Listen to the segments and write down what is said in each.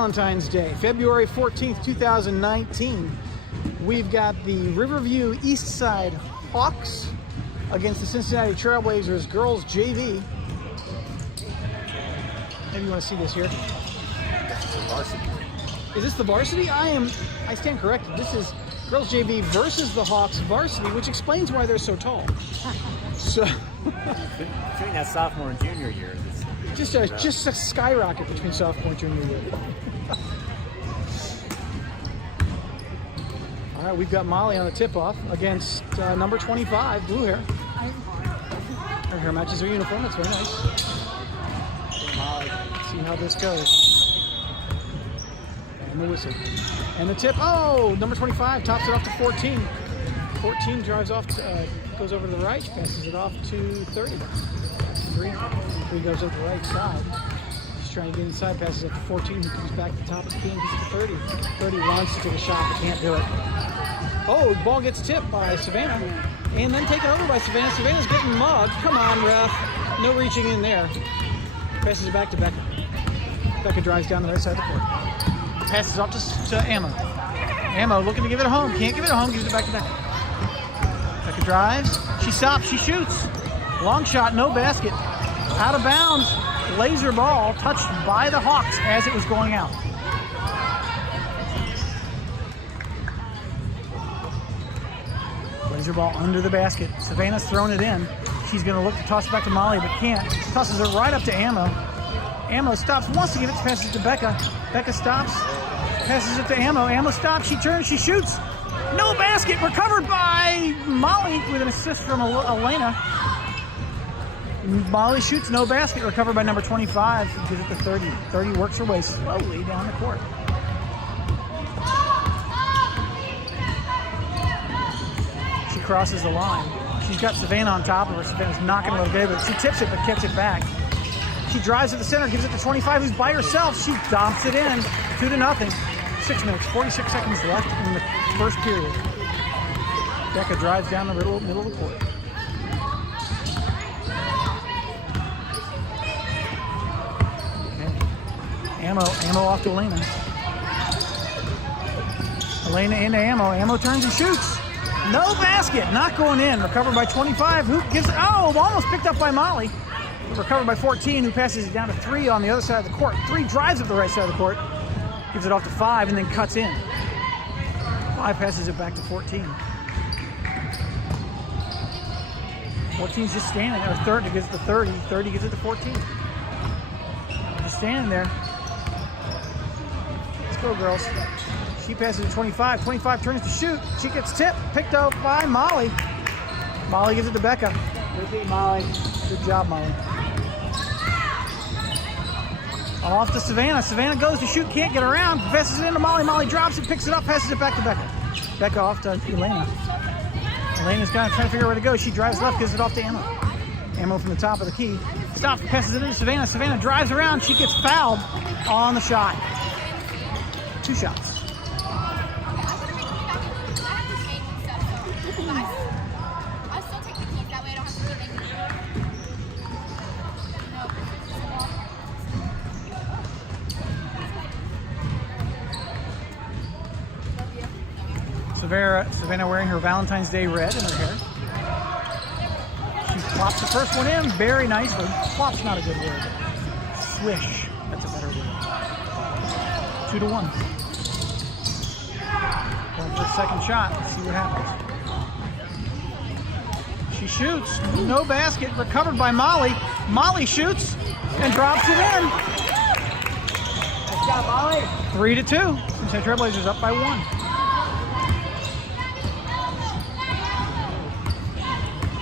Valentine's Day, February 14th, 2019. We've got the Riverview East Side Hawks against the Cincinnati Trailblazers girls JV. Maybe you want to see this here. That's the varsity. Is this the varsity? I stand corrected. This is girls JV versus the Hawks varsity, which explains why they're so tall. So between that sophomore and junior year, just a skyrocket between sophomore and junior year. All right, we've got Molly on the tip-off against number 25, blue hair. Her hair matches her uniform. That's very nice. See how this goes. And the whistle. And the tip. Oh, number 25 tops it off to 14. 14 drives off, goes over to the right. She passes it off to 30. 3 goes over the right side. She's trying to get inside, passes it to 14, who comes back to the top of the key and gets to 30. 30 wants to take a shot, but can't do it. Oh, the ball gets tipped by Savannah, and then taken over by Savannah. Savannah's getting mugged. Come on, ref. No reaching in there. Passes it back to Becca. Becca drives down the right side of the court. Passes off to Ammo. Ammo looking to give it a home. Can't give it a home. Gives it back to Becca. Becca drives. She stops. She shoots. Long shot. No basket. Out of bounds. Laser ball touched by the Hawks as it was going out. Laser ball under the basket. Savannah's thrown it in. She's going to look to toss it back to Molly, but can't. Tosses it right up to Ammo. Ammo stops, wants to give it, passes it to Becca. Becca stops, passes it to Ammo. Ammo stops, she turns, she shoots. No basket, recovered by Molly with an assist from Elena. Molly shoots, no basket, recovered by number 25. She gives it to 30. 30 works her way slowly down the court. She crosses the line. She's got Savannah on top of her. Savannah's not going to go good, but she tips it but gets it back. She drives to the center, gives it to 25, who's by herself. She dumps it in, 2-0. 6 minutes, 46 seconds left in the first period. Becca drives down the middle of the court. Okay. Ammo off to Elena. Elena into Ammo. Ammo turns and shoots. No basket, not going in. Recovered by 25, who gives it, oh, almost picked up by Molly. Recovered by 14, who passes it down to 3 on the other side of the court. 3 drives up the right side of the court, gives it off to 5, and then cuts in. 5 passes it back to 14. 14's just standing there. 30 gives it to 30. 30 gives it to 14. Just standing there. Let's go, girls. She passes to 25. 25 turns to shoot. She gets tipped, picked up by Molly. Molly gives it to Becca. Good Molly. Good job, Molly. Off to Savannah. Savannah goes to shoot, can't get around. Passes it into Molly. Molly drops it, picks it up, passes it back to Becca. Becca off to Elena. Elena's kind of trying to figure out where to go. She drives left, gives it off to Ammo. Ammo from the top of the key. Stops, passes it into Savannah. Savannah drives around. She gets fouled on the shot. 2 shots. Savannah wearing her Valentine's Day red in her hair. She plops the first one in very nicely. Plop's not a good word. Swish, that's a better word. 2-1. Going for the second shot. Let's see what happens. She shoots, no basket, recovered by Molly. Molly shoots and drops it in. Good job, Molly. 3-2. Cincinnati Trailblazers up by 1.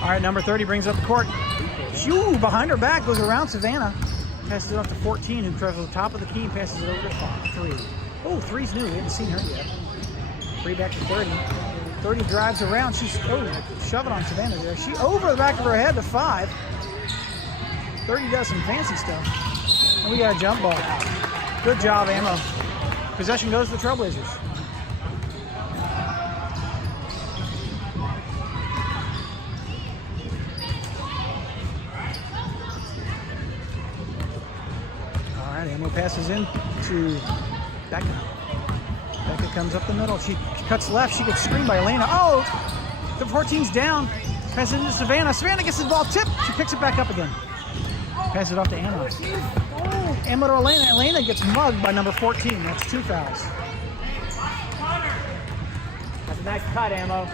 All right, number 30 brings up the court. Shoo, behind her back, goes around Savannah. Passes it off to 14, who travels to the top of the key and passes it over to 3. Oh, 3's new. We haven't seen her yet. 3 back to 30. 30 drives around. She's shoving on Savannah there. She over the back of her head to 5. 30 does some fancy stuff. And we got a jump ball. Good job, Ammo. Possession goes to the Trailblazers. Ammo passes in to Becca. Becca comes up the middle. She cuts left. She gets screened by Elena. Oh, the 14's down. Passes it into Savannah. Savannah gets the ball tipped. She picks it back up again. Passes it off to Emma. Emma to Elena. Elena gets mugged by number 14. That's 2 fouls. That's a nice cut, Ammo.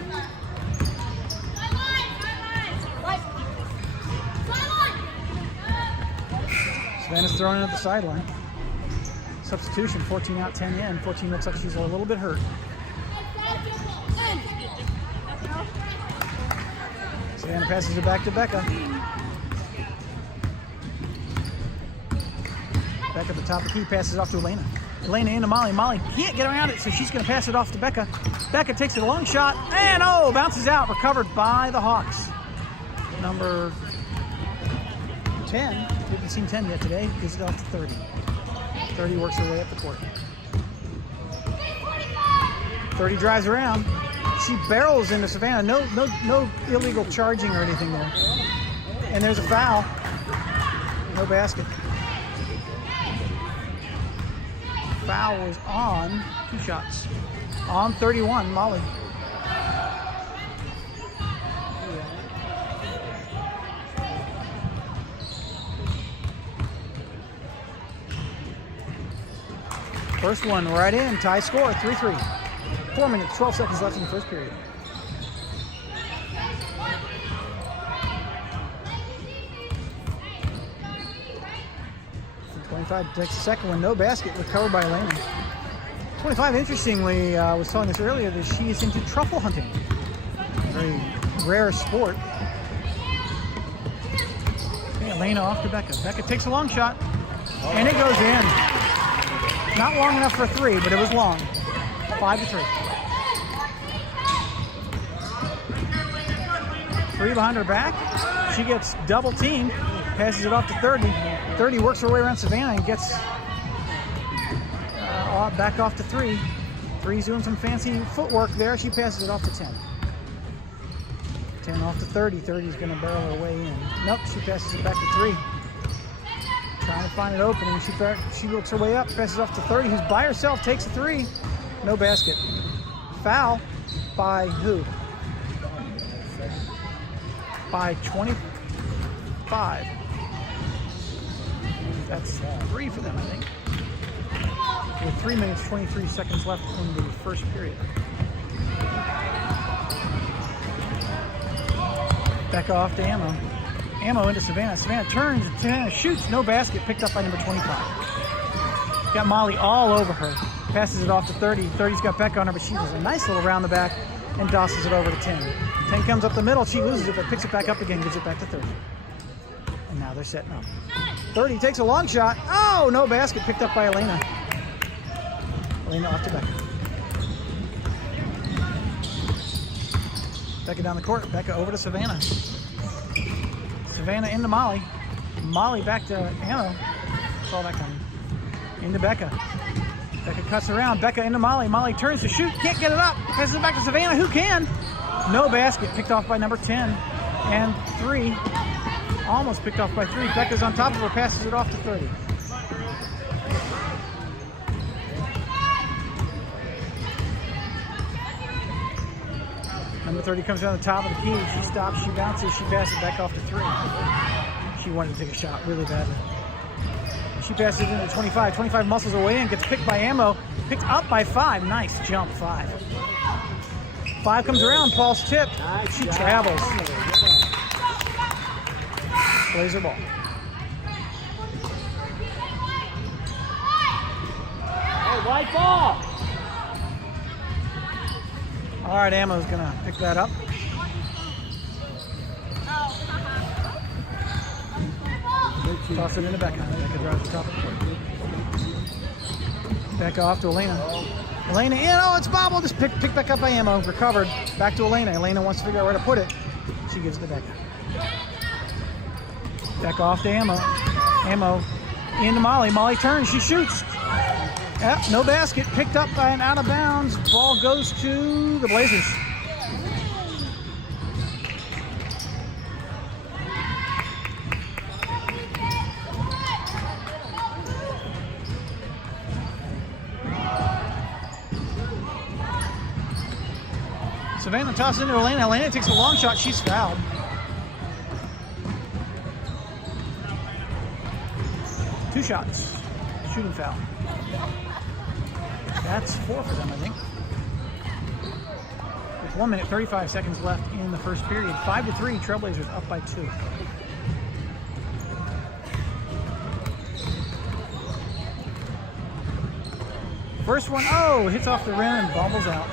Savannah's throwing it at the sideline. Substitution, 14 out, 10 in. 14 looks like she's a little bit hurt. Savannah passes it back to Becca. Becca at the top of the key, passes it off to Elena. Elena into Molly. Molly can't get around it, so she's going to pass it off to Becca. Becca takes it a long shot, and oh, bounces out, recovered by the Hawks. Number 10, haven't seen 10 yet today, gives it off to 30. 30 works her way up the court. 30 drives around. She barrels into Savannah. No illegal charging or anything there. And there's a foul. No basket. Foul was on 2 shots. On 31, Molly. First one right in, tie score, 3-3. 4 minutes, 12 seconds left in the first period. And 25 takes the second one, no basket, recovered by Elena. 25, interestingly, was telling us earlier that she is into truffle hunting. Very rare sport. Okay, Elena off to Becca. Becca takes a long shot, and it goes in. Not long enough for 3, but it was long. 5-3. 3 behind her back. She gets double teamed, passes it off to 30. 30 works her way around Savannah and gets back off to 3. 3's doing some fancy footwork there. She passes it off to 10. 10 off to 30. 30's going to barrel her way in. Nope, she passes it back to 3. Trying to find an opening. She works her way up, passes off to 30, who's by herself, takes a 3. No basket. Foul by who? By 25. That's 3 for them, I think. With 3 minutes, 23 seconds left in the first period. Back off to Ammo. Ammo into Savannah. Savannah turns, Savannah shoots, no basket, picked up by number 25. Got Molly all over her. Passes it off to 30. 30's got Becca on her, but she does a nice little round the back and tosses it over to 10. 10 comes up the middle, she loses it, but picks it back up again, gives it back to 30. And now they're setting up. 30 takes a long shot. Oh, no basket, picked up by Elena. Elena off to Becca. Becca down the court, Becca over to Savannah. Savannah into Molly. Molly back to Anna. Saw that coming. Into Becca. Becca cuts around. Becca into Molly. Molly turns to shoot. Can't get it up. Passes it back to Savannah. Who can? No basket. Picked off by number 10. And 3. Almost picked off by 3. Becca's on top of her. Passes it off to 30. Number 30 comes down the top of the key. She stops, she bounces, she passes back off to 3. She wanted to take a shot really badly. She passes it into 25. 25 muscles away and gets picked by Ammo. Picked up by 5. Nice jump, 5. 5 comes around, Paul's tip. She travels. Plays her ball. Hey, white ball! All right, Ammo's gonna pick that up. Toss it into Becca. Becca drives the top of the court. Becca off to Elena. Elena in. Oh, it's bobbled. Just picked back up by Ammo. Recovered. Back to Elena. Elena wants to figure out where to put it. She gives it to Becca. Becca off to Ammo. Ammo into Molly. Molly turns. She shoots. Yep, no basket. Picked up by an out of bounds. Ball goes to the Blazers. Savannah tosses into Elena. Elena takes a long shot. She's fouled. Two shots. Shooting foul. That's 4 for them, I think. With 1 minute, 35 seconds left in the first period. 5-3, Trailblazers up by 2. First one, oh, hits off the rim and bobbles out.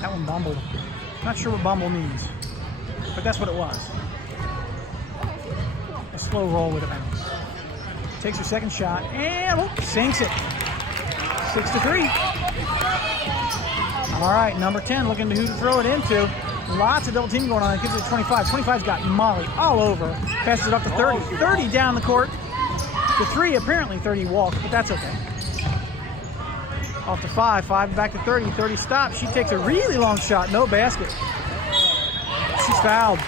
That one bumbled. Not sure what bumble means, but that's what it was. A slow roll with a bounce. Takes her second shot and sinks it. 6-3. All right, number 10 looking to who to throw it into. Lots of double teaming going on. It gives it to 25. 25's got Molly all over. Passes it up to 30. 30 down the court. To 3, apparently 30 walks, but that's okay. Off to 5. 5 back to 30. 30 stops. She takes a really long shot. No basket. She's fouled.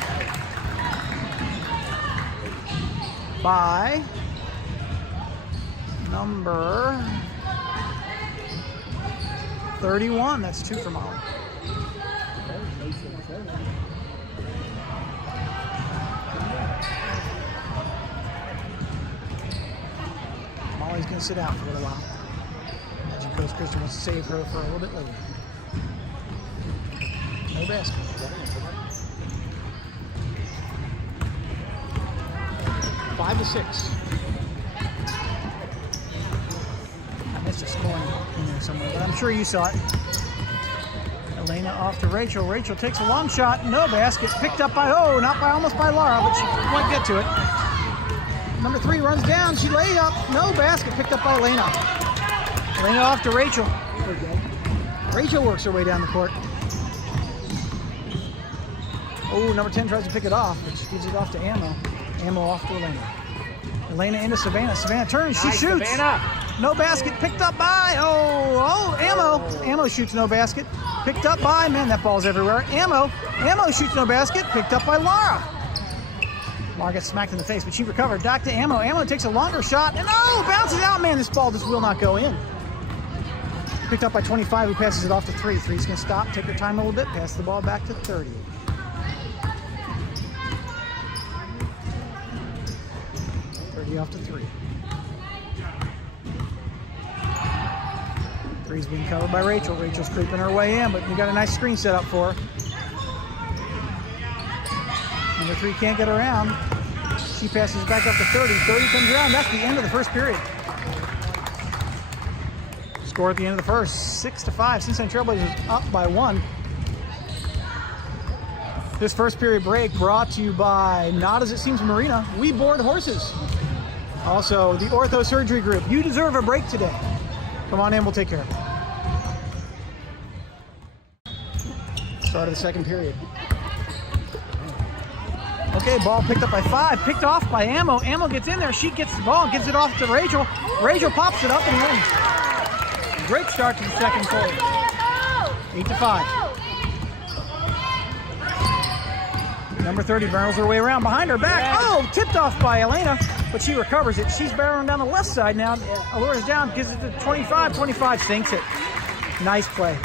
By number 31. That's 2 for Molly. Molly's going to sit out for a little while. Coach Christian wants to save her for a little bit later. No basket. 5-6. I missed a scoring in there somewhere, but I'm sure you saw it. Elena off to Rachel. Rachel takes a long shot. No basket. Picked up by, almost by Laura, but she won't get to it. Number 3 runs down. She laid up. No basket. Picked up by Elena. Elena off to Rachel. Rachel works her way down the court. Oh, number 10 tries to pick it off, but she gives it off to Ammo. Ammo off to Elena. Elena into Savannah. Savannah turns. She shoots. Savannah. No basket. Picked up by, Ammo. Ammo shoots no basket. Picked up by, man, that ball's everywhere. Ammo. Ammo shoots no basket. Picked up by Laura. Laura gets smacked in the face, but she recovered. Back to Ammo. Ammo takes a longer shot, and bounces out. Man, this ball just will not go in. Picked up by 25, who passes it off to 3. 3's going to stop, take her time a little bit, pass the ball back to 30. Off to 3. 3's being covered by Rachel. Rachel's creeping her way in, but we got a nice screen set up for her. Number 3 can't get around. She passes back up to 30. 30 comes around. That's the end of the first period. Score at the end of the first, 6-5. Cincinnati Trailblazers up by 1. This first period break brought to you by Not As It Seems Marina. We board horses. Also, the Ortho Surgery Group. You deserve a break today. Come on in, we'll take care of it. Start of the second period. Okay, ball picked up by 5. Picked off by Ammo. Ammo gets in there. She gets the ball, gives it off to Rachel. Rachel pops it up and wins. Great start to the second quarter. 8-5. Number 30 barrels her way around behind her back. Tipped off by Elena, but she recovers it. She's barreling down the left side now. Allures down, gives it to 25. 25 sinks it. Nice play.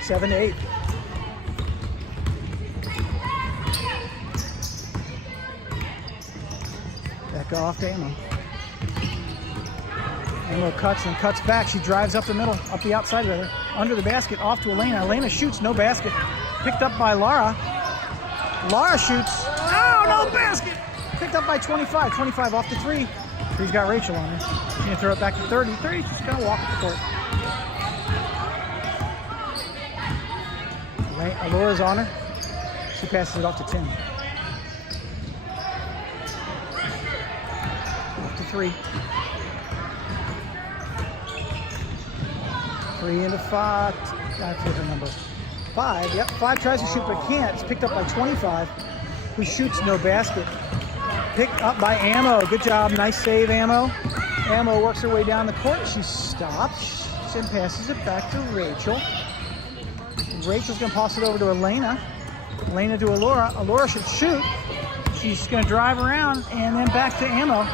7-8. Back off to Ammo. Ammo cuts and cuts back. She drives up the middle, up the outside rather. Under the basket, off to Elena. Elena shoots, no basket. Picked up by Laura. Laura shoots. No basket. Picked up by 25. 25 off to 3. 3's got Rachel on her. She's going to throw it back to 30. 30's just going to walk up the court. Laura's on her. She passes it off to 10. Off to 3. 3 into 5. That's her number. 5. Yep, 5 tries to shoot but can't. It's picked up by 25. Who shoots no basket. Picked up by Ammo. Good job. Nice save, Ammo. Ammo works her way down the court. She stops and passes it back to Rachel. Rachel's going to pass it over to Elena. Elena to Alora. Alora should shoot. She's going to drive around and then back to Ammo.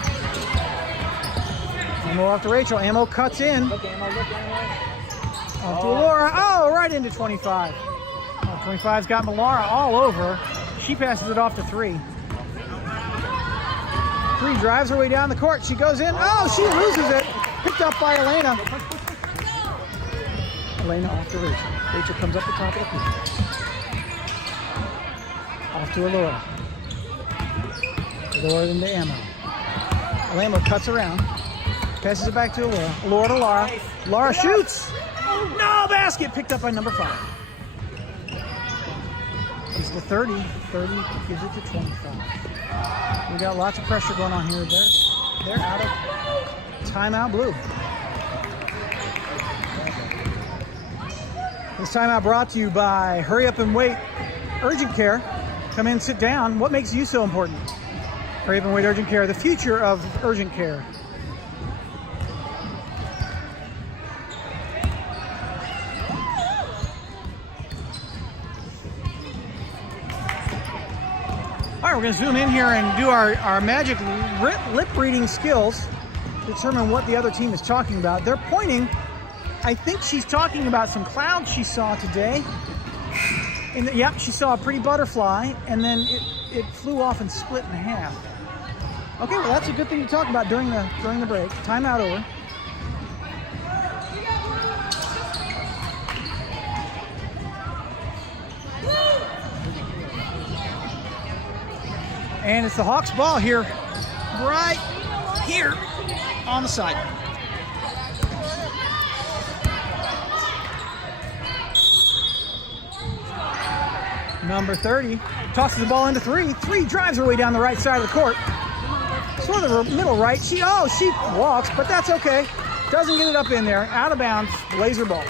Ammo off to Rachel. Ammo cuts in. Look, Ammo. Off to Alora. Right into 25. 25's got Melara all over. She passes it off to 3. 3 drives her way down the court. She goes in. Oh, she loses it. Picked up by Elena. Elena off to Rachel. Rachel comes up the top of the court. Off to Allura. Allura into Ammo. Elena cuts around. Passes it back to Allura. Allura to Lara. Lara shoots. No basket. Picked up by number 5. It's to 30. 30 gives it to 25. We got lots of pressure going on here. They're out of timeout blue. This timeout brought to you by Hurry Up and Wait Urgent Care. Come in, sit down. What makes you so important? Hurry Up and Wait Urgent Care, the future of urgent care. All right, we're going to zoom in here and do our magic lip reading skills to determine what the other team is talking about. They're pointing. I think she's talking about some clouds she saw today. Yep, she saw a pretty butterfly, and then it flew off and split in half. Okay, well that's a good thing to talk about during the break. Timeout over. And it's the Hawks ball here, right here on the side. Number 30 tosses the ball into 3. 3 drives her way down the right side of the court. Sort of the middle right. She walks, but that's okay. Doesn't get it up in there. Out of bounds. Blazer ball.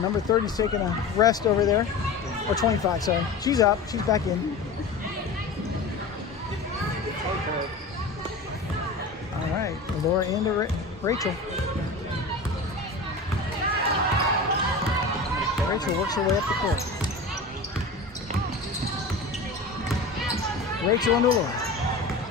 Number 30's taking a rest over there. Or 25, sorry. She's up. She's back in. All right. Laura into Rachel. Rachel works her way up the court. Rachel into Allura.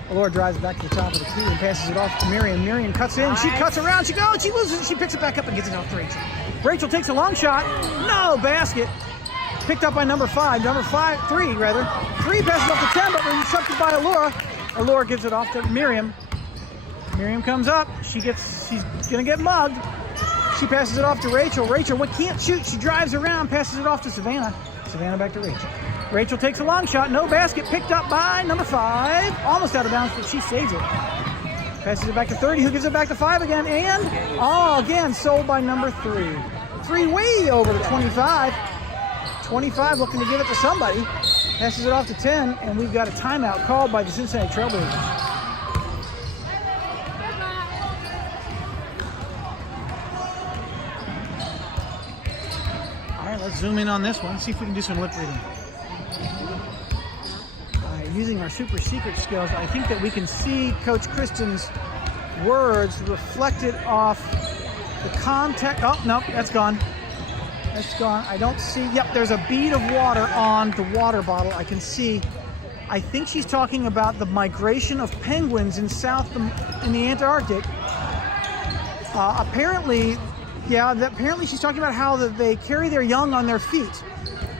Allura drives back to the top of the key and passes it off to Miriam. Miriam cuts in. She cuts around. She goes. She loses it. She picks it back up and gets it off to Rachel. Rachel takes a long shot. No basket. Picked up by number 5. 3 rather. 3 passes off to 10, but intercepted by Allura. Allura gives it off to Miriam. Miriam comes up. She's gonna get mugged. She passes it off to Rachel. Rachel can't shoot. She drives around, passes it off to Savannah. Savannah back to Rachel. Rachel takes a long shot. No basket. Picked up by number 5. Almost out of bounds, but she saves it. Passes it back to 30. Who gives it back to 5 again? And, again, sold by number 3. 3 way over to 25. 25 looking to give it to somebody. Passes it off to 10, and we've got a timeout called by the Cincinnati Trailblazers. Let's zoom in on this one, see if we can do some lip reading. Using our super secret skills, I think that we can see Coach Kristen's words reflected off the context. Oh, no, that's gone. That's gone. I don't see. Yep, there's a bead of water on the water bottle. I can see. I think she's talking about the migration of penguins in the Antarctic. Apparently she's talking about how they carry their young on their feet,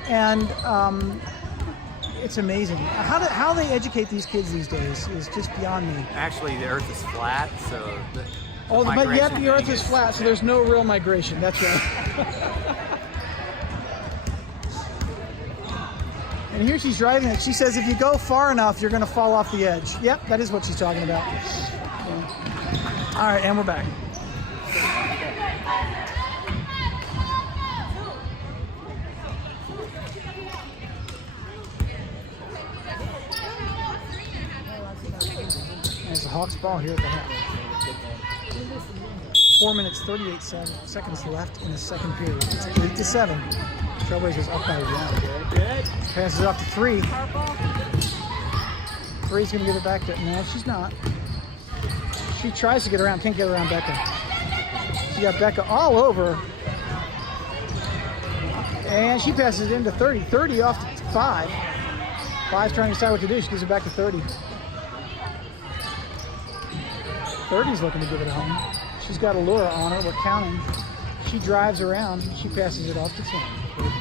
and it's amazing how they educate these kids these days is just beyond me. Actually, the Earth is flat, so but yet the Earth is flat, so there's no real migration. That's right. And here she's driving it. She says if you go far enough, you're going to fall off the edge. Yep, that is what she's talking about. Yeah. All right, and we're back. There's the Hawks ball here at the half. 4 minutes, 38 seconds left in the second period. It's 8-7. Trailblazers up by 1. Passes it off to 3. 3's going to give it back to... No, she's not. She tries to get around. Can't get around Becca. She got Becca all over. And she passes it into 30. 30 off to 5. 5's trying to decide what to do. She gives it back to 30. 30's looking to give it home. She's got Allura on her. We're counting. She drives around. She passes it off to 10.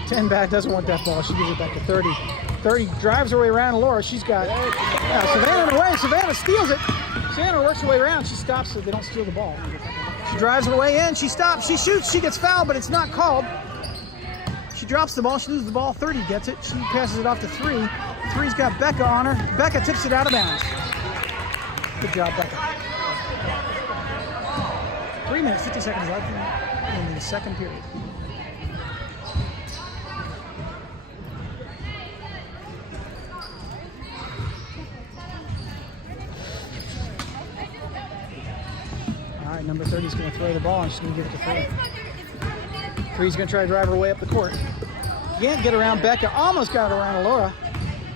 10 back doesn't want that ball. She gives it back to 30. 30 drives her way around Laura. She's got Savannah in the way. Savannah steals it. Savannah works her way around. She stops so they don't steal the ball. She drives her way in. She stops. She shoots. She gets fouled, but it's not called. She drops the ball. She loses the ball. 30 gets it. She passes it off to 3. 3's got Becca on her. Becca tips it out of bounds. Good job, Becca. 3 minutes, 50 seconds left in the second period. All right, number 30 is going to throw the ball and she's going to give it to 3. 3's going to try to drive her way up the court. Can't get around Becca. Almost got it around Laura.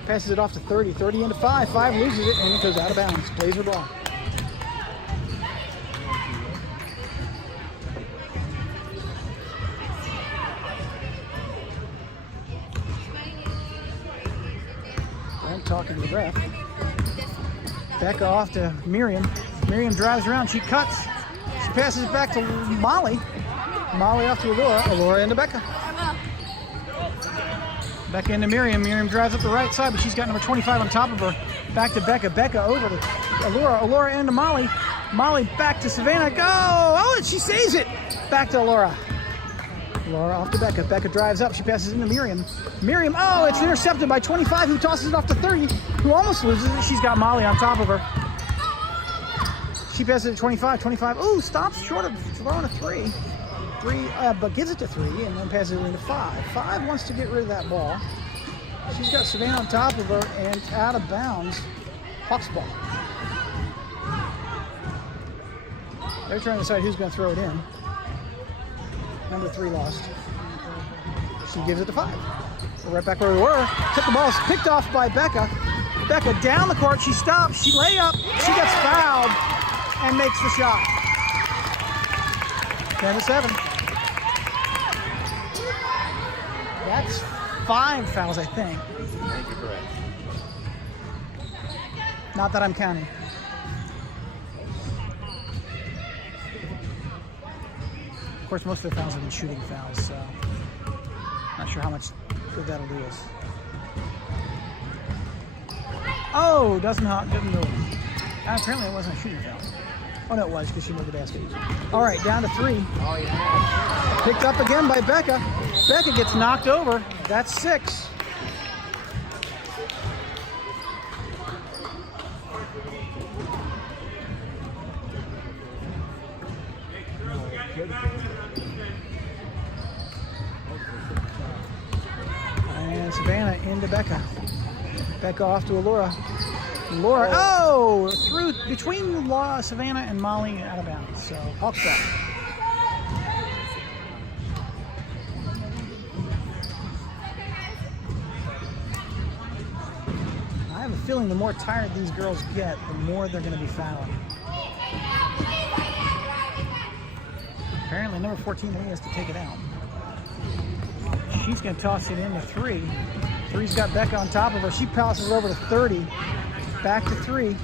Passes it off to 30. 30 into 5. 5 loses it and it goes out of bounds. Plays her ball. Brent talking to the ref. Becca off to Miriam. Miriam drives around. She cuts. She passes it back to Molly. Molly off to Allura. Allura into Becca. Becca into Miriam. Miriam drives up the right side, but she's got number 25 on top of her. Back to Becca. Becca over to Allura. Allura into Molly. Molly back to Savannah. Go! Oh, and she saves it. Back to Allura. Allura off to Becca. Becca drives up. She passes into Miriam. Miriam, oh, it's intercepted by 25, who tosses it off to 30, who almost loses it. She's got Molly on top of her. She passes it to 25. 25, ooh, stops short of throwing a 3. 3, but gives it to 3 and then passes it into 5. 5 wants to get rid of that ball. She's got Savannah on top of her and out of bounds. Hawks ball. They're trying to decide who's going to throw it in. Number 3 lost. She gives it to 5. We're right back where we were. Took the ball, picked off by Becca. Becca down the court. She stops. She lay up. She gets fouled and makes the shot. 10-7. That's 5 fouls, I think. Thank you, correct. Not that I'm counting. Of course, most of the fouls have been shooting fouls, so not sure how much good that'll do us. Oh, doesn't do it. Apparently it wasn't a shooting foul. Oh, no, it was because she made the basket. All right, down to 3. Oh, yeah. Picked up again by Becca. Becca gets knocked over. That's 6. And Savannah into Becca. Becca off to Allura. Allura, oh, through between Savannah and Molly out of bounds. So Hawks ball. I have a feeling the more tired these girls get, the more they're going to be fouling. Apparently, number 14 Lee has to take it out. She's going to toss it into 3. 3's got Becca on top of her. She passes over to 30. Back to 3.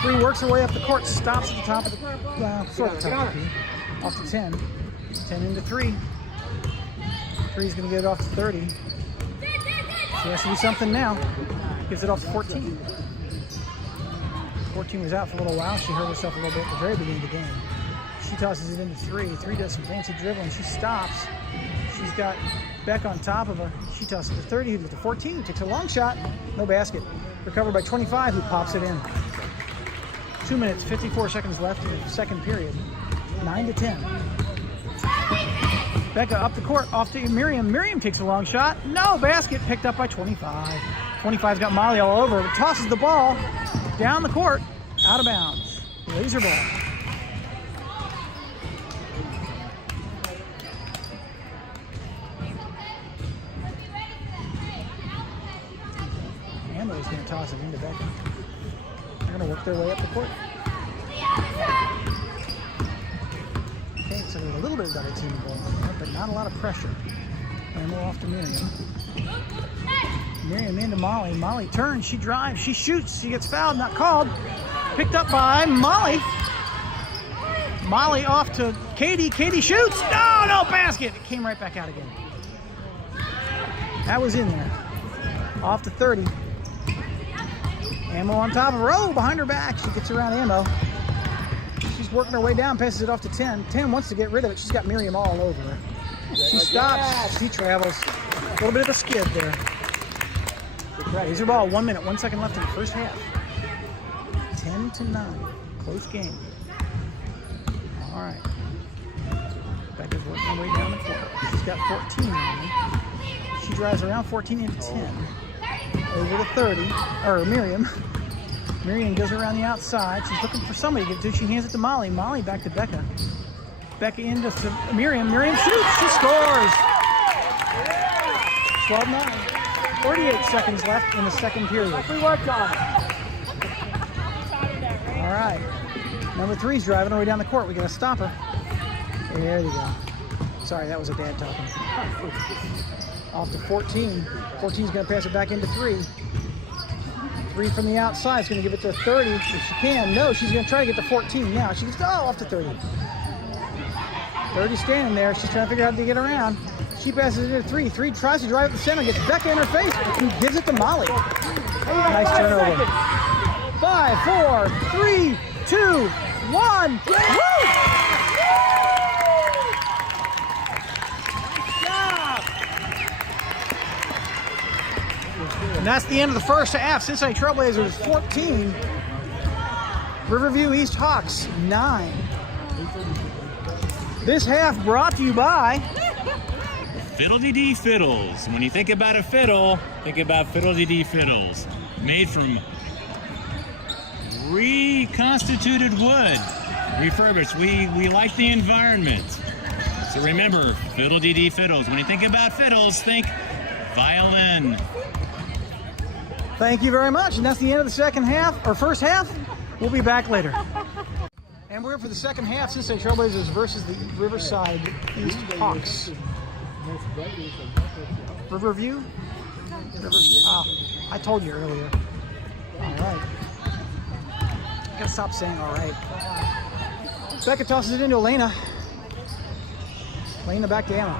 3 works her way up the court. Stops at the top of the sort of top of the key. Off to 10. 10 into 3. 3's going to get it off to 30. She has to do something now. Gives it off to 14. 14 was out for a little while. She hurt herself a little bit at the very beginning of the game. She tosses it into 3. 3 does some fancy dribbling. She stops. She's got Beck on top of her. She tosses it to 30 with the 14. Takes a long shot. No basket. Recovered by 25, who pops it in. 2 minutes, 54 seconds left in the second period. 9-10. Becca up the court, off to Miriam. Miriam takes a long shot. No basket. Picked up by 25. 25's got Molly all over. Tosses the ball down the court, out of bounds. Laser ball. Emily's going to toss it into Becca. They're going to work their way up the court. Okay, so there's a little bit of double team going on there, but not a lot of pressure. And we're off to Miriam. Miriam into Molly. Molly turns, she drives, she shoots, she gets fouled, not called. Picked up by Molly. Molly off to Katie. Katie shoots. No basket. It came right back out again. That was in there. Off to 30. Ammo on top of her. Oh, behind her back. She gets around Ammo. She's working her way down, passes it off to 10. 10 wants to get rid of it. She's got Miriam all over her. She stops. She travels. A little bit of a skid there. Blazer ball, 1 minute, 1 second left in the first half. 10-9. Close game. All right. Becca's working her way down the court. She's got 14 on her. She drives around 14 into 10. Over to 30. Or Miriam. Miriam goes around the outside. She's looking for somebody to get to. She hands it to Molly. Molly back to Becca. Becca in just to Miriam. Miriam shoots. She scores. 12-9. 48 seconds left in the second period. We worked on it. All right. Number 3's driving her way down the court. We got to stop her. There we go. Sorry, that was a dad talking. Off to 14. 14's going to pass it back into 3. 3 from the outside is going to give it to 30 if she can. No, she's going to try to get to 14 now. She gets off to 30. 30 standing there. She's trying to figure out how to get around. She passes it into 3. 3 tries to drive up the center, gets Becca in her face, and gives it to Molly. Nice turnover. 5, 4, 3, 2, 1. Woo! And that's the end of the first half. Cincinnati Trailblazers 14. Riverview East Hawks 9. This half brought to you by Fiddle-dee-dee fiddles. When you think about a fiddle, think about fiddle-dee-dee fiddles. Made from reconstituted wood. Refurbished. We like the environment. So remember, fiddle-dee-dee fiddles. When you think about fiddles, think violin. Thank you very much. And that's the end of the second half, or first half. We'll be back later. And we're in for the second half. Cincinnati Trailblazers versus the Riverside East Hawks. Riverview? I told you earlier. All right. Gotta stop saying all right. Becca tosses it into Elena. Elena back to Anna.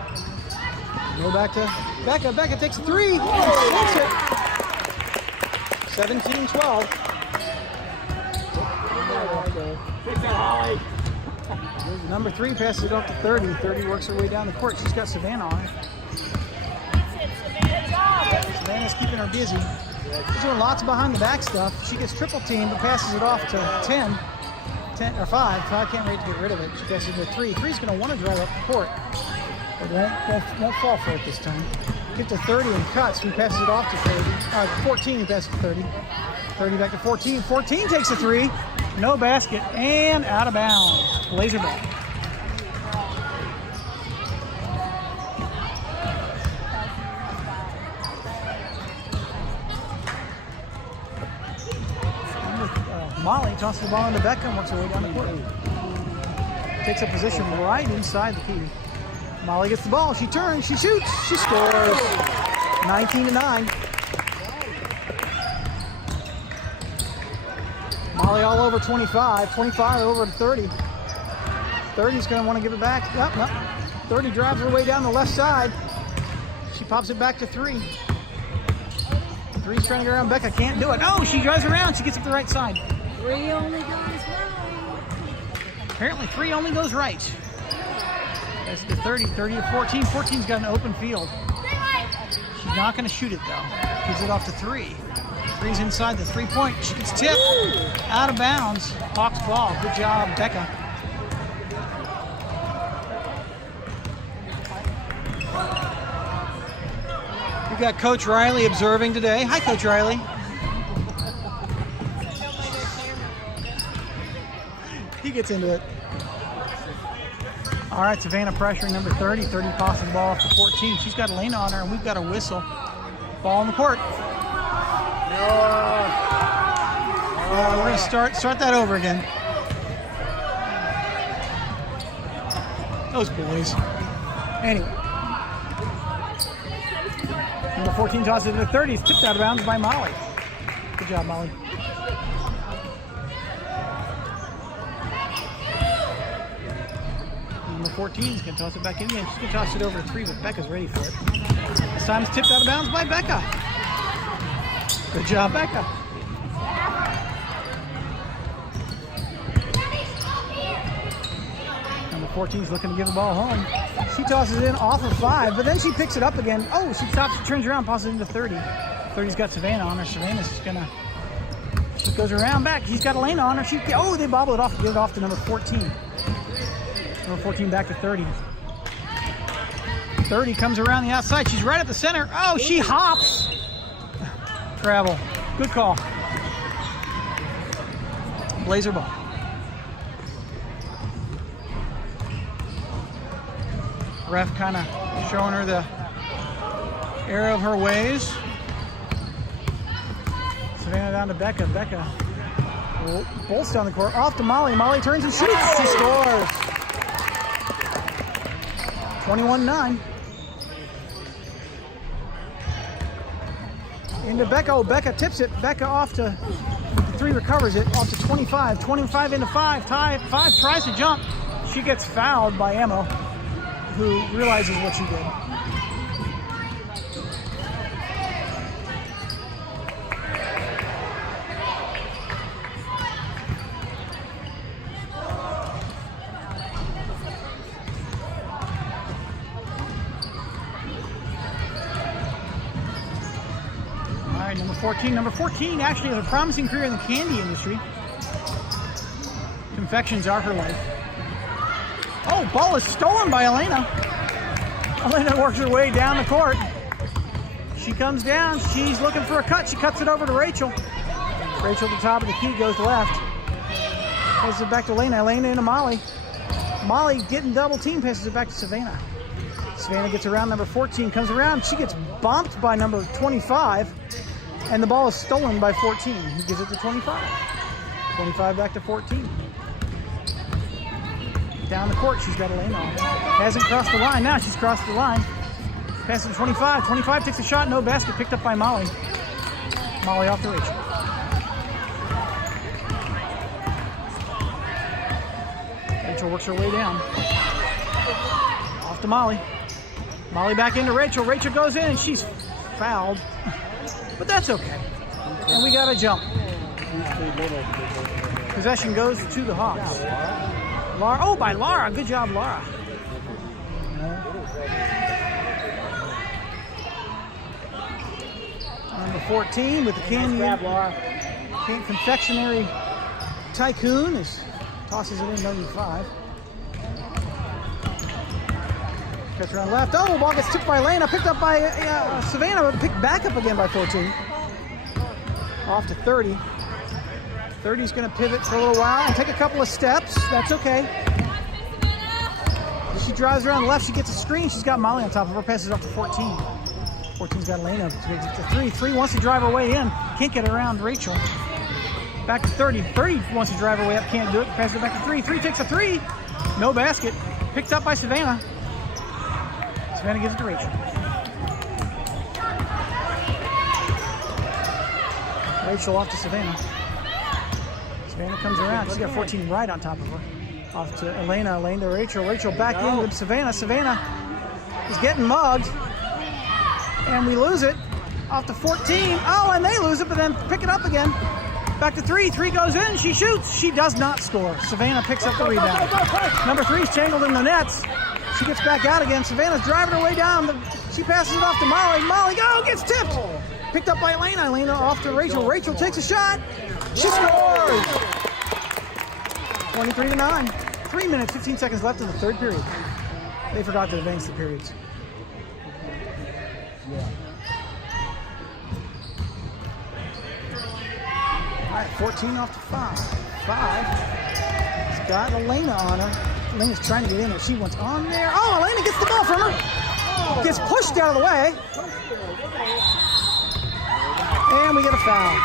Go back to Becca. Becca takes a 3. That's it. 17-12. Number 3 passes it off to 30. 30 works her way down the court. She's got Savannah on her. Savannah's keeping her busy. She's doing lots of behind the back stuff. She gets triple teamed, but passes it off to 10 or 5. 5 can't wait to get rid of it. She passes it to 3. 3's going to want to drive up the court, but won't fall for it this time. Get to 30 and cuts. He passes it off to 30. 14, he passes to 30. 30 back to 14. 14 takes a 3. No basket and out of bounds. Blazer ball. Molly tosses the ball into Becca and works her way down the court. Takes a position right inside the key. Molly gets the ball. She turns. She shoots. She scores. 19-9. Molly all over 25. 25 over to 30. 30's going to want to give it back. Yep, no. 30 drives her way down the left side. She pops it back to 3. 3's trying to get around Becca. Can't do it. Oh, she drives around. She gets up the right side. 3 only goes right. Apparently 3 only goes right. That's the 30. 30 to 14. 14's got an open field. She's not going to shoot it, though. Gives it off to 3. 3's inside the 3-point. She gets tipped. Out of bounds. Hawks ball. Good job, Becca. We got Coach Riley observing today. Hi, Coach Riley. He gets into it. All right, Savannah pressuring number 30. 30 passes the ball off to 14. She's got Elena on her, and we've got a whistle. Ball on the court. We're going to start that over again. Those boys. Anyway. Number 14 tosses it to 30. It's tipped out of bounds by Molly. Good job, Molly. Number 14 is going to toss it back in again. She's going to toss it over to 3, but Becca's ready for it. This time it's tipped out of bounds by Becca. Good job, Becca. Number 14 is looking to give the ball home. She tosses it in off of 5, but then she picks it up again. Oh, she stops, she turns around, passes it into 30. 30's got Savannah on her. Savannah's just going to... She goes around back. He's got Elena on her. They bobble it off to get it off to number 14. Number 14 back to 30. 30 comes around the outside. She's right at the center. Oh, she hops. Travel. Good call. Blazer ball. Ref kind of showing her the error of her ways. Savannah down to Becca. Becca bolts down the court. Off to Molly. Molly turns and shoots. She scores. 21-9. Into Becca. Oh, Becca tips it. Becca off to 3, recovers it. Off to 25. 25 into 5. 5 tries to jump. She gets fouled by Emma, who realizes what she did. Number 14 actually has a promising career in the candy industry. Confections are her life. Oh, ball is stolen by Elena. Elena works her way down the court. She comes down. She's looking for a cut. She cuts it over to Rachel. Rachel at the top of the key goes left. Passes it back to Elena. Elena into Molly. Molly getting double team, passes it back to Savannah. Savannah gets around number 14, comes around. She gets bumped by number 25. And the ball is stolen by 14. He gives it to 25. 25 back to 14. Down the court, she's got Elena on. Hasn't crossed the line. Now she's crossed the line. Passes to 25. 25 takes a shot. No basket. Picked up by Molly. Molly off to Rachel. Rachel works her way down. Off to Molly. Molly back into Rachel. Rachel goes in and she's fouled. But that's okay. And we got a jump. Possession goes to the Hawks. Laura, oh, by Laura. Good job, Laura. Number 14 with the confectionery tycoon tosses it in number 5. Cuts around left. Oh, ball gets tipped by Elena, picked up by Savannah, but picked back up again by 14. Off to 30. 30's going to pivot for a little while and take a couple of steps. That's okay. She drives around the left. She gets a screen. She's got Molly on top of her. Passes up to 14. 14's got Elena. Takes it to 3. 3 wants to drive her way in. Can't get around Rachel. Back to 30. 30 wants to drive her way up. Can't do it. Passes it back to 3. 3 takes a 3. No basket. Picked up by Savannah. Savannah gives it to Rachel. Rachel off to Savannah. Savannah comes around. She's got 14 right on top of her. Off to Elena. Elena to Rachel. Rachel back in with Savannah. Savannah is getting mugged. And we lose it. Off to 14. Oh, and they lose it, but then pick it up again. Back to 3. 3 goes in. She shoots. She does not score. Savannah picks up the rebound. Number 3's tangled in the nets. She gets back out again. Savannah's driving her way down. She passes it off to Molly. Molly, go, gets tipped. Picked up by Elena. Elena off to Rachel. Rachel takes a shot. She scores. 23-9. 3 minutes, 15 seconds left in the third period. They forgot to advance the periods. All right, 14 off to 5. 5. It's got Elena on her. Elena's trying to get in there. She wants on there. Oh, Elena gets the ball from her. Gets pushed out of the way. And we get a foul.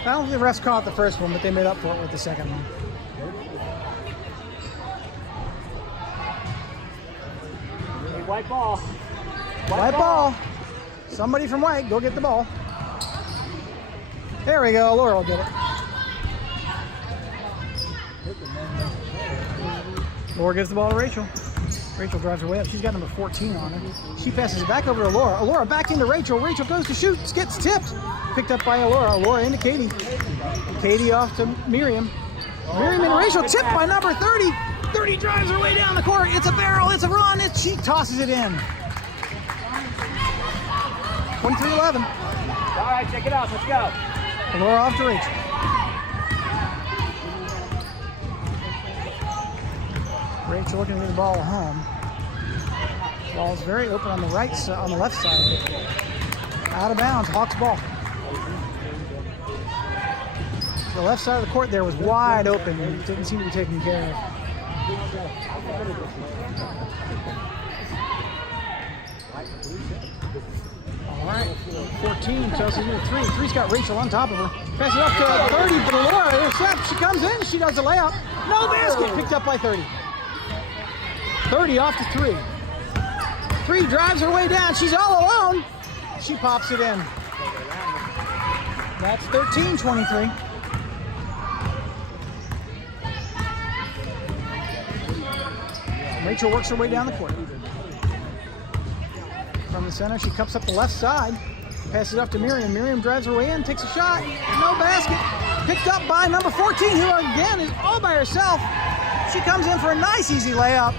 I don't think the refs caught the first one, but they made up for it with the second one. Hey, white ball. White ball. Somebody from white, go get the ball. There we go. Laura will get it. Laura gives the ball to Rachel. Rachel drives her way up. She's got number 14 on her. She passes it back over to Laura. Laura back into Rachel. Rachel goes to shoot. Gets tipped. Picked up by Laura. Laura into Katie. Katie off to Miriam. Miriam and Rachel tipped by number 30. 30 drives her way down the court. It's a barrel. It's a run. She tosses it in. 23-11. All right, check it out. Let's go. Laura off to Rachel. Rachel looking to get the ball home. Ball's very open on the right side, on the left side. Out of bounds. Hawks ball. The left side of the court there was wide open and didn't seem to be taken care of. All right, 14, Chelsea's in 3. 3's got Rachel on top of her. Passes up to 30, but Laura intercepts. She comes in, she does a layup. No basket, picked up by 30. 30 off to 3. 3 drives her way down. She's all alone. She pops it in. That's 13-23. Rachel works her way down the court. From the center, she cups up the left side. Passes it up to Miriam. Miriam drives her way in, takes a shot. No basket. Picked up by number 14, who again is all by herself. She comes in for a nice, easy layup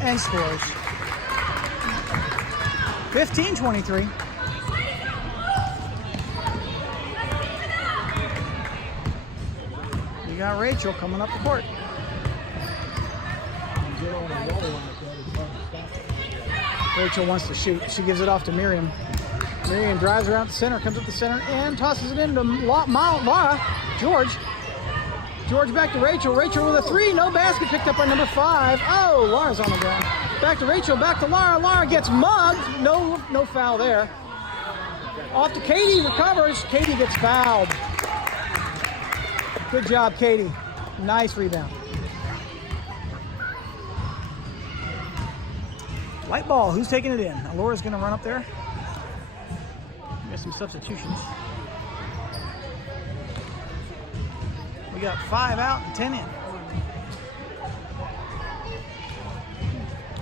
and scores. 15-23. We got Rachel coming up the court. Rachel wants to shoot. She gives it off to Miriam. Miriam drives around the center, comes up the center, and tosses it into Laura. George. George back to Rachel. Rachel with a 3. No basket, picked up by number 5. Oh, Laura's on the ground. Back to Rachel, back to Laura. Laura gets mugged. No foul there. Off to Katie, recovers. Katie gets fouled. Good job, Katie. Nice rebound. Light ball, who's taking it in? Now Laura's gonna run up there. We got some substitutions. We got 5 out and 10 in.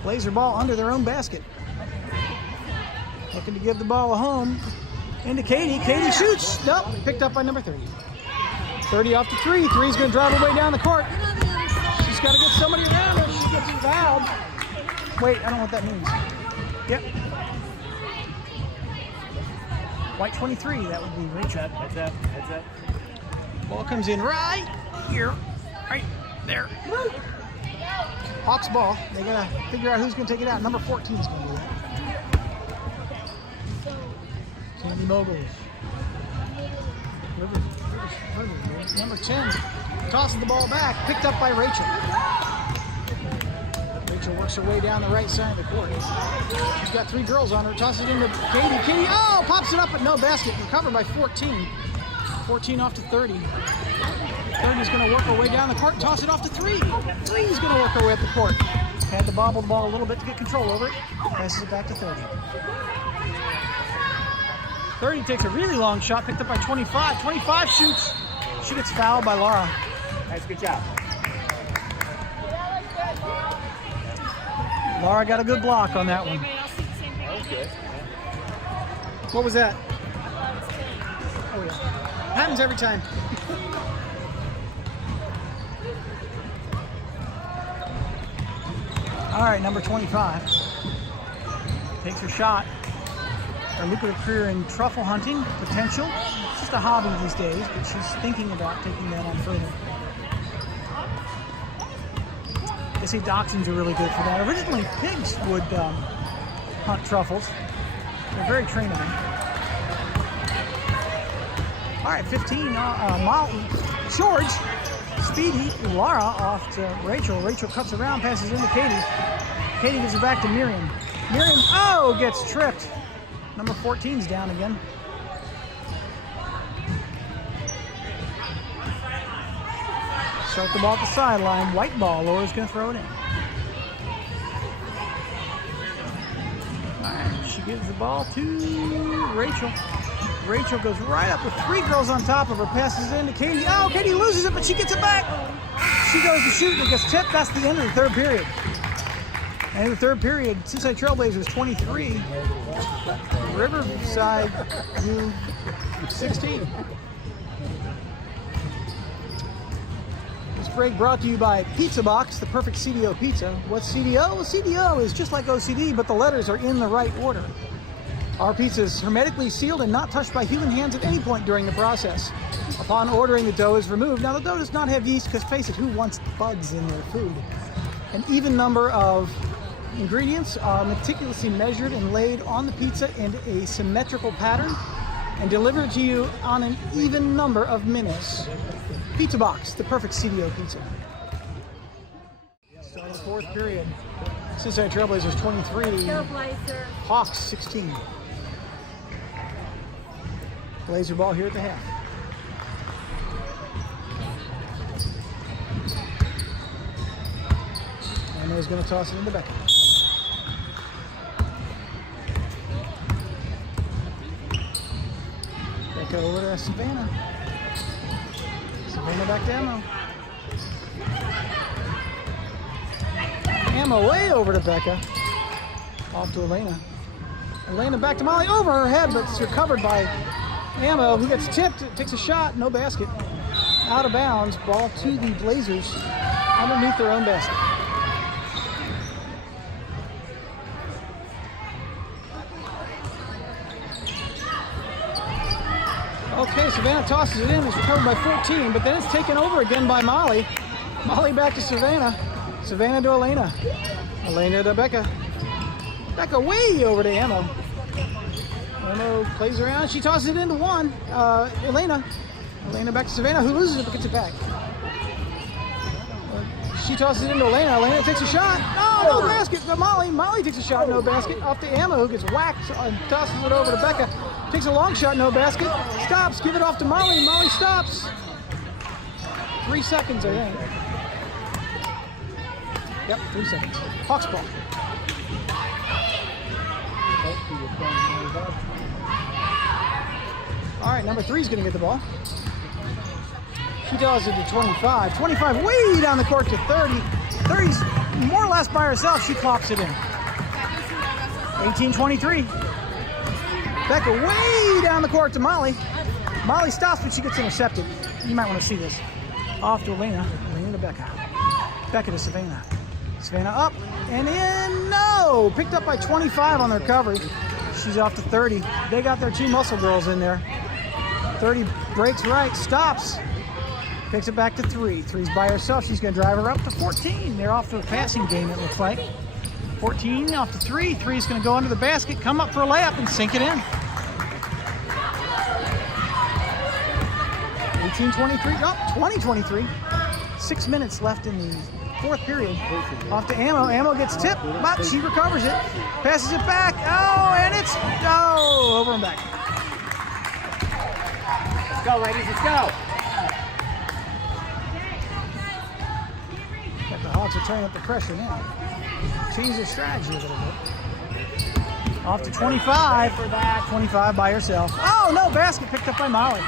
Blazer ball under their own basket. Looking to give the ball a home. Into Katie. Katie shoots. Nope, picked up by number 30. 30 off to 3. 3's gonna drive her way down the court. She's gotta get somebody around her. She gets fouled. Wait, I don't know what that means. Yep. White 23, that would be Rachel. Heads up. Ball comes in right here. Right there. Hawks ball. They gotta figure out who's gonna take it out. Number 14 is gonna do that. Sandy Moguls. Riverview. Number 10 tosses the ball back. Picked up by Rachel. Rachel works her way down the right side of the court. She's got 3 girls on her. Tosses it into Katie. Katie, pops it up, but no basket. Recovered by 14. 14 off to 30. 30's going to work her way down the court. Toss it off to 3. 3's going to work her way up the court. Had to bobble the ball a little bit to get control over it. Passes it back to 30. 30 takes a really long shot. Picked up by 25. 25 shoots. She gets fouled by Laura. Nice, good job. Laura got a good block on that one. That was good. What was that? Oh yeah. Happens every time. All right, number 25 takes her shot. Her lucrative career in truffle hunting potential. It's just a hobby these days, but she's thinking about taking that on further. They say dachshunds are really good for that. Originally, pigs would hunt truffles. They're very trainable. All right, 15. George, Speedy, Laura off to Rachel. Rachel cuts around, passes into Katie. Katie gives it back to Miriam. Miriam, gets tripped. Number 14's down again. Start the ball at the sideline. White ball. Laura's going to throw it in. All right, she gives the ball to Rachel. Rachel goes right up with 3 girls on top of her, passes it into Katie. Oh, Katie loses it, but she gets it back. She goes to shoot and gets tipped. That's the end of the third period. And in the third period, Cincinnati Trailblazers 23, Riverside U 16. This break brought to you by Pizza Box, the perfect CDO pizza. What's CDO? Well, CDO is just like OCD, but the letters are in the right order. Our pizza is hermetically sealed and not touched by human hands at any point during the process. Upon ordering, the dough is removed. Now, the dough does not have yeast, because face it, who wants bugs in their food? An even number of ingredients are meticulously measured and laid on the pizza in a symmetrical pattern and delivered to you on an even number of minutes. Pizza Box, the perfect CDO pizza. Start of the fourth period. Cincinnati Trailblazers 23, Trailblazer. Hawks 16. Blazer ball here at the half. And he's going to toss it into Becca. Becca over to Savannah. Savannah back to Emma. Emma way over to Becca. Off to Elena. Elena back to Molly, over her head, but it's recovered by Emma, who gets tipped, takes a shot, no basket. Out of bounds, ball to the Blazers underneath their own basket. Okay, Savannah tosses it in, it's recovered by 14, but then it's taken over again by Molly. Molly back to Savannah. Savannah to Elena. Elena to Becca. Becca way over to Emma. Emma plays around. She tosses it into one. Elena. Elena back to Savannah, who loses it but gets it back. She tosses it into Elena. Elena takes a shot. Oh, no basket. Molly. Molly takes a shot, no basket. Off to Emma, who gets whacked and tosses it over to Becca. Takes a long shot, no basket. Stops. Give it off to Molly. Molly stops. 3 seconds, I think. Yep, 3 seconds. Hawks ball. All right, number 3 is going to get the ball. She tosses it to 25. 25 way down the court to 30. 30's more or less by herself. She clocks it in. 18-23. Becca way down the court to Molly. Molly stops, but she gets intercepted. You might want to see this. Off to Elena. Elena to Becca. Becca to Savannah. Savannah up and in. No! Picked up by 25 on the recovery. She's off to 30. They got their 2 muscle girls in there. 30 breaks right, stops. Picks it back to 3. 3's by herself. She's going to drive her up to 14. They're off to a passing game, it looks like. 14 off to 3. 3's going to go under the basket, come up for a layup, and sink it in. 18-23. Oh, 20-23. 6 minutes left in the fourth period. Off to Ammo. Ammo gets tipped, but she recovers it. Passes it back. Oh, and it's over and back. Let's go, ladies. Let's go. But the Hawks are turning up the pressure now. Change their strategy a little bit. Off to 25. 25 by herself. Oh, no basket picked up by Molly.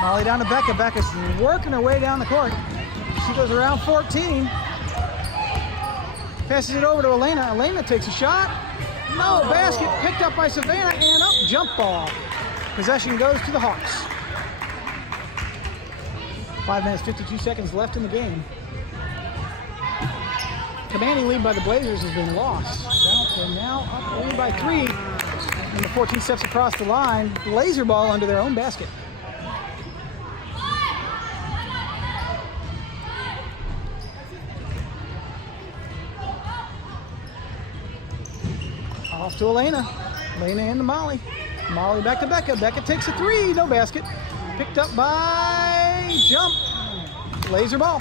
Molly down to Becca. Becca's working her way down the court. She goes around 14. Passes it over to Elena. Elena takes a shot. No basket picked up by Savannah and up jump ball. Possession goes to the Hawks. 5 minutes, 52 seconds left in the game. Commanding lead by the Blazers has been lost. They're now up only by 3. And the 14 steps across the line. Blazer ball under their own basket. Off to Elena. Elena into Molly. Molly back to Becca. Becca takes a 3. No basket. Picked up by Jump. Laser ball.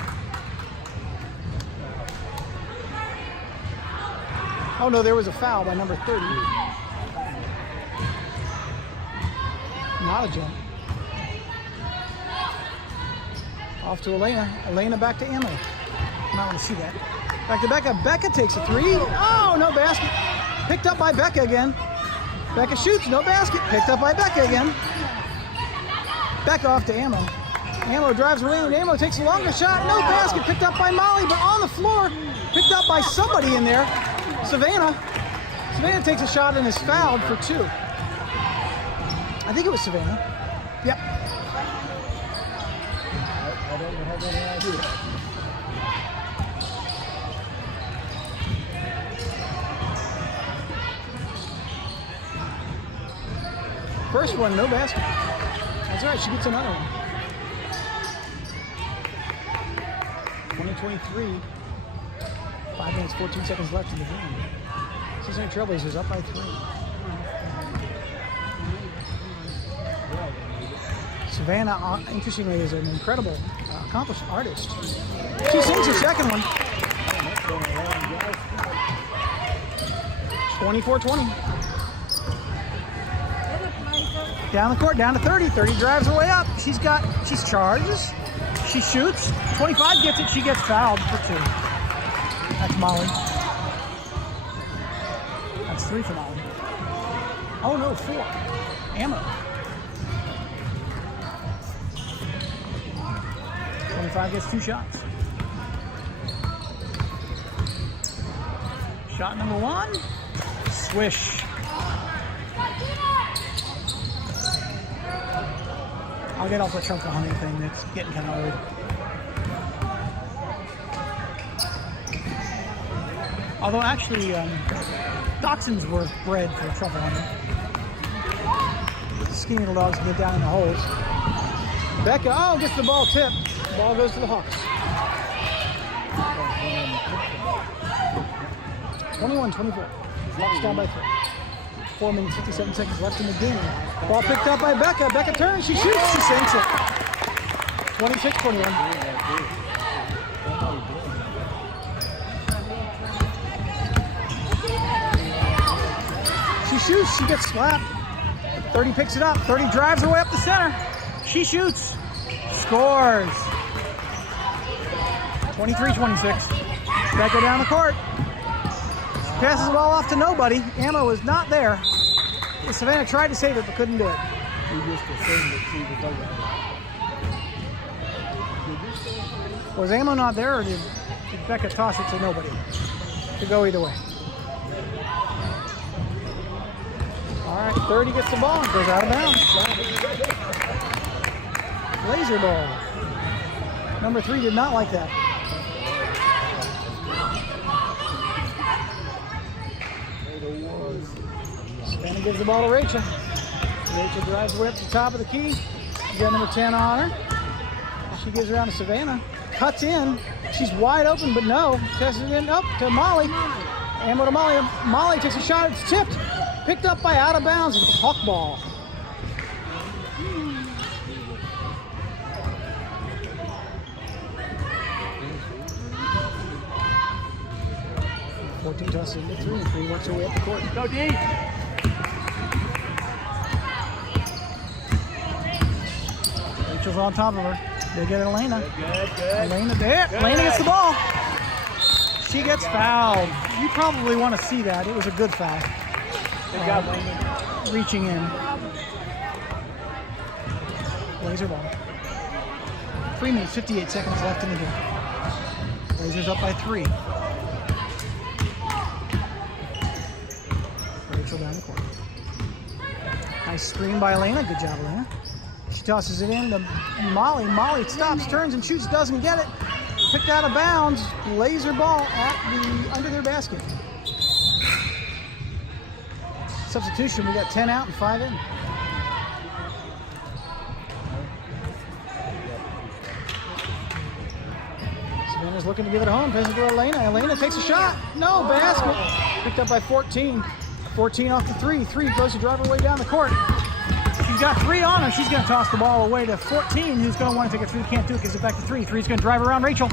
Oh no, there was a foul by number 30. Not a jump. Off to Elena. Elena back to Emily. You might want to see that. Back to Becca. Becca takes a 3. Oh, no basket. Picked up by Becca again. Becca shoots, no basket. Picked up by Becca again. Becca off to Ammo. Ammo drives away, and Ammo takes a longer shot. No basket. Picked up by Molly, but on the floor. Picked up by somebody in there. Savannah. Savannah takes a shot and is fouled for 2. I think it was Savannah. Yep. I don't have any idea. First one, no basket. That's all right, she gets another one. 2023. 5 minutes, 14 seconds left in the game. Cincinnati Trailblazers up by 3. Savannah, interestingly, is an incredible, accomplished artist. She sings her second one. 24-20. Down the court, down to 30. 30 drives her way up. She's charges. She shoots. 25 gets it. She gets fouled for 2. That's Molly. That's 3 for Molly. Oh no, 4. Ammo. 25 gets 2 shots. Shot number 1. Swish. I'll get off the truffle honey thing. That's getting kind of old. Although actually, dachshunds were bred for truffle honey. Skinny little dogs can get down in the holes. Becca, gets the ball tipped. The ball goes to the Hawks. 21-24. Hawks down by 3. 4 minutes, 57 seconds left in the game. Ball picked up by Becca. Becca turns, she shoots, she sinks it. 26-21. She shoots, she gets slapped. 30 picks it up. 30 drives her way up the center. She shoots, scores. 23-26. Becca down the court. Passes the ball off to nobody. Ammo is not there. Savannah tried to save it but couldn't do it. Was Ammo not there, or did Becca toss it to nobody? Could go either way. All right, 30 gets the ball and goes out of bounds. Laser ball. Number 3 did not like that. Savannah gives the ball to Rachel. Rachel drives way up to the top of the key. She got number 10 on her. She gives around to Savannah. Cuts in. She's wide open, but no. Passes it in up to Molly. Ammo to Molly. Molly takes a shot. It's tipped. Picked up by out of bounds. It's a Hawk ball. Tosses into 3 and 3 works her way up the court. Go D. Rachel's on top of her. They get Elena. Good. Elena there. Elena gets the ball. She gets fouled. You probably want to see that. It was a good foul. Good job, Elena. Reaching in. Blazer ball. 3 minutes, 58 seconds left in the game. Blazers up by 3. Rachel down the court. Nice screen by Elena. Good job, Elena. She tosses it in to Molly. Molly stops, turns, and shoots. Doesn't get it. Picked out of bounds. Laser ball at the under their basket. Substitution. We got 10 out and 5 in. Savannah's looking to give it home. Passes to Elena. Elena takes a shot. No basket. Picked up by 14. 14 off the 3. 3 goes to drive her way down the court. She's got 3 on her. She's going to toss the ball away to 14, who's going to want to take a 3. Can't do it because it's back to 3. 3's going to drive around Rachel.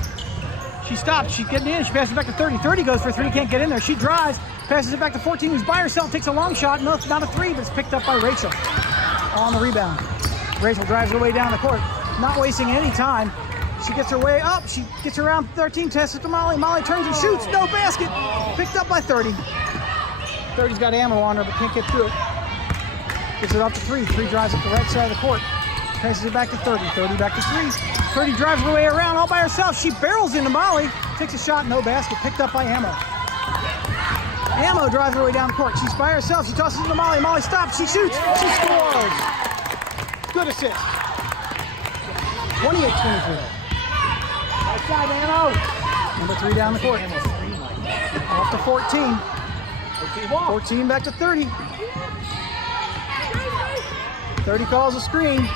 She stops. She's getting in. She passes it back to 30. 30 goes for a 3. Can't get in there. She drives. Passes it back to 14, who's by herself. Takes a long shot. No, it's not a 3, but it's picked up by Rachel on the rebound. Rachel drives her way down the court. Not wasting any time. She gets her way up. She gets around 13. Tests it to Molly. Molly turns and shoots. No basket. Picked up by 30. 30's got ammo on her, but can't get through it. Gets it off to 3. 3 drives up the right side of the court. Passes it back to 30. 30 back to 3. 30 drives her way around all by herself. She barrels into Molly. Takes a shot, no basket. Picked up by Ammo. Ammo drives her way down the court. She's by herself. She tosses it to Molly. Molly stops. She shoots. She scores. Good assist. 28-23. Outside, Ammo. Number 3 down the court. Off to 14. 14 back to 30. 30 calls a screen.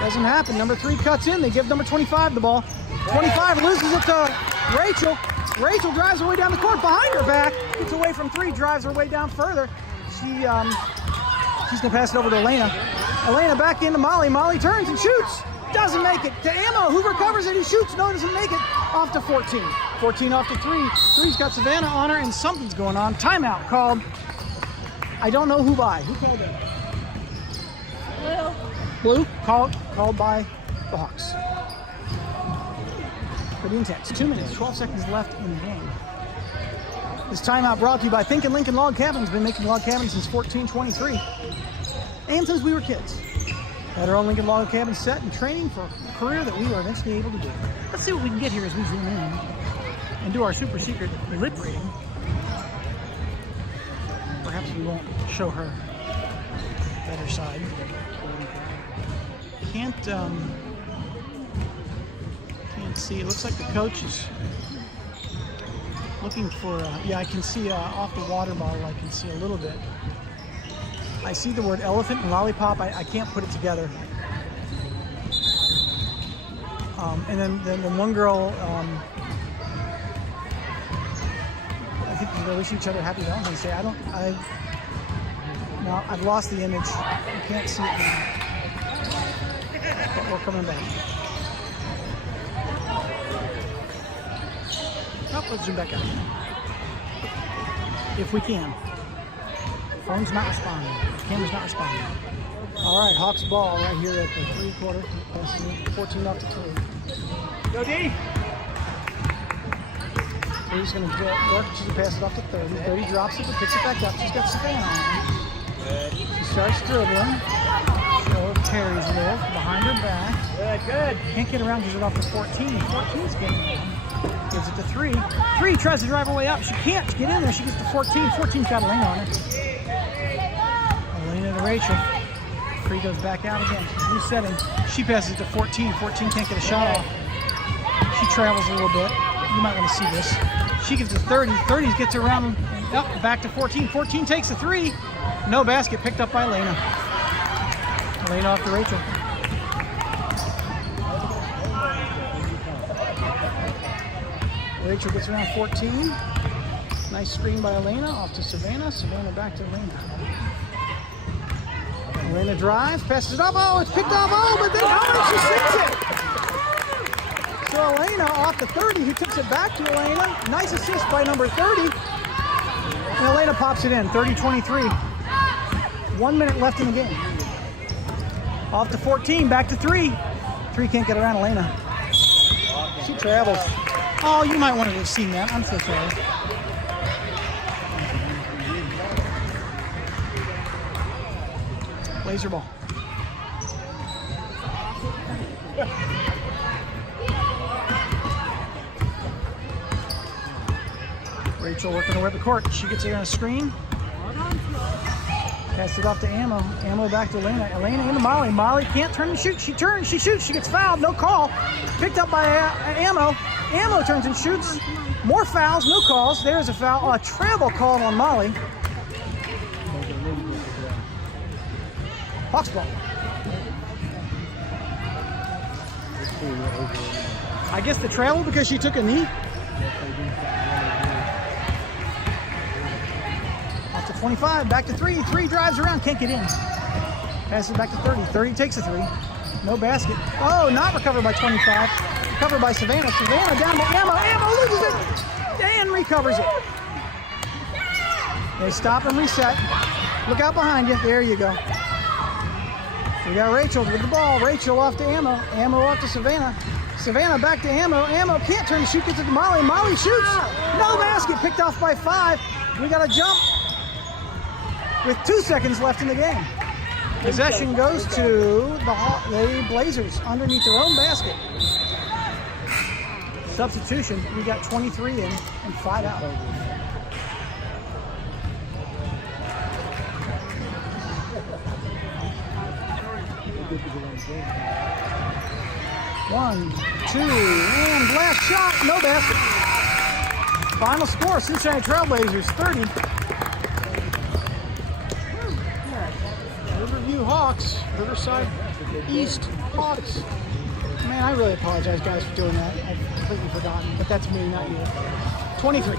Doesn't happen. Number 3 cuts in. They give number 25 the ball. 25 loses it to Rachel. Rachel drives her way down the court behind her back. Gets away from 3, drives her way down further. She's going to pass it over to Elena. Elena back into Molly. Molly turns and shoots. Doesn't make it. To Ammo, who recovers it. He shoots. No, doesn't make it. Off to 14. 14 off to 3. 3's got Savannah on her, and something's going on. Timeout called. I don't know who by. Who called it? Blue. Called by the Hawks. Pretty intense. 2 minutes, 12 seconds left in the game. This timeout brought to you by Thinkin' Lincoln Log Cabins. Been making log cabins since 1423. And since we were kids. Had our own Lincoln Log Cabin set and training for a career that we are eventually able to do. Let's see what we can get here as we zoom in and do our super secret lip reading. Perhaps we won't show her better side. Can't see. It looks like the coach is looking for. Yeah, I can see off the water bottle. I can see a little bit. I see the word elephant and lollipop. I can't put it together. And then one girl. I think they wish each other happy Valentine's Day. No, I've lost the image. I can't see it now. But we're coming back. Oh, let's zoom back out. If we can. Phone's not responding. Camera's not responding. All right, Hawks ball right here at the 3/4. Passes it 14 off to 2. Go D. He's going to work. She's going to pass it off to 30. 30 drops it, but picks it back up. She's got Savannah on. She starts dribbling. So carries there behind her back. Good. Can't get around, gives it off to 14. 14's getting around. Gives it to 3. 3 tries to drive her way up. She can't get in there. She gets to 14. 14's got Elena on her. Elena to Rachel. 3 goes back out again. She's resetting. She passes it to 14. 14 can't get a shot off. She travels a little bit. You might want to see this. She gives to 30. 30 gets her around up back to 14. 14 takes a 3. No basket, picked up by Elena. Elena off to Rachel. Rachel gets around 14. Nice screen by Elena, off to Savannah. Savannah back to Elena. Elena drives, passes it up. Oh, it's picked off. Oh, but then she sinks it. So Elena off to 30. He tips it back to Elena. Nice assist by number 30. And Elena pops it in, 30-23. 1 minute left in the game. Off to 14, back to 3. 3 can't get around Elena. She travels. Oh, you might want to have seen that. I'm so sorry. Laser ball. Rachel working her way up the court. She gets here on a screen. Pass it off to Ammo. Ammo back to Elena. Elena into Molly. Molly can't turn and shoot. She turns. She shoots. She gets fouled. No call. Picked up by Ammo. Ammo turns and shoots. More fouls. No calls. There's a foul. A travel call on Molly. Hawks ball. I guess the travel because she took a knee. Off to 25, back to 3. 3 drives around, can't get in. Passes it back to 30. 30 takes a 3. No basket. Oh, not recovered by 25. Recovered by Savannah. Savannah down to Ammo. Ammo loses it. Dan recovers it. They stop and reset. Look out behind you. There you go. We got Rachel with the ball. Rachel off to Ammo. Ammo off to Savannah. Savannah back to Ammo. Ammo can't turn the shoot. Gets it to Molly. Molly shoots. No basket. Picked off by 5. We got a jump. with 2 seconds left in the game. Possession goes to the Blazers underneath their own basket. Substitution, we got 23 in and 5 out. One, two, and last shot, no basket. Final score, Cincinnati Trailblazers 30. Riverview Hawks, Riverside East Hawks. Man, I really apologize, guys, for doing that. I've completely forgotten, but that's me, not you. 23.